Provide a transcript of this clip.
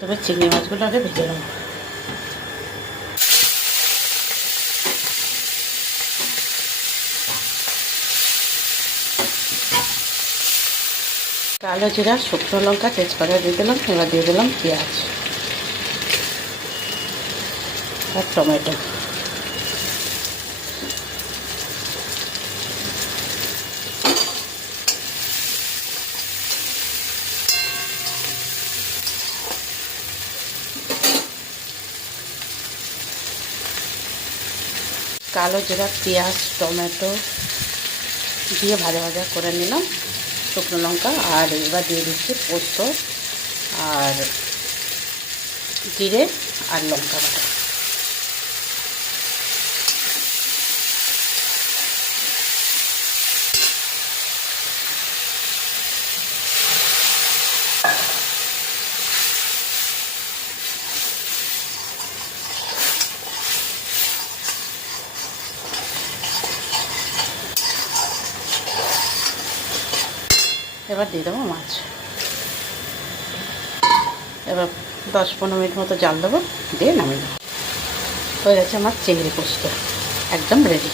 তবে চিংড়ি মাছগুলো আগে ভেজে নেব। কালো জিরা, শুকনো লঙ্কা, তেজপাতা দিয়ে দিলাম। এবার দিয়ে দিলাম পেঁয়াজ আর টমেটো। কালো জিরা, পেঁয়াজ, টমেটো দিয়ে ভাজা ভাজা করে নিলাম, শুকনো লঙ্কা। আর এবার দিয়ে দিচ্ছি পোস্ত আর জিরে আর লঙ্কা বাটা। এবার দিয়ে দেবো মাছ। এবার 10-15 মিনিট মতো জাল দেবো, দিয়ে নামিয়ে দেবো। হয়ে গেছে আমার চিংড়ি পোস্ত, একদম রেডি।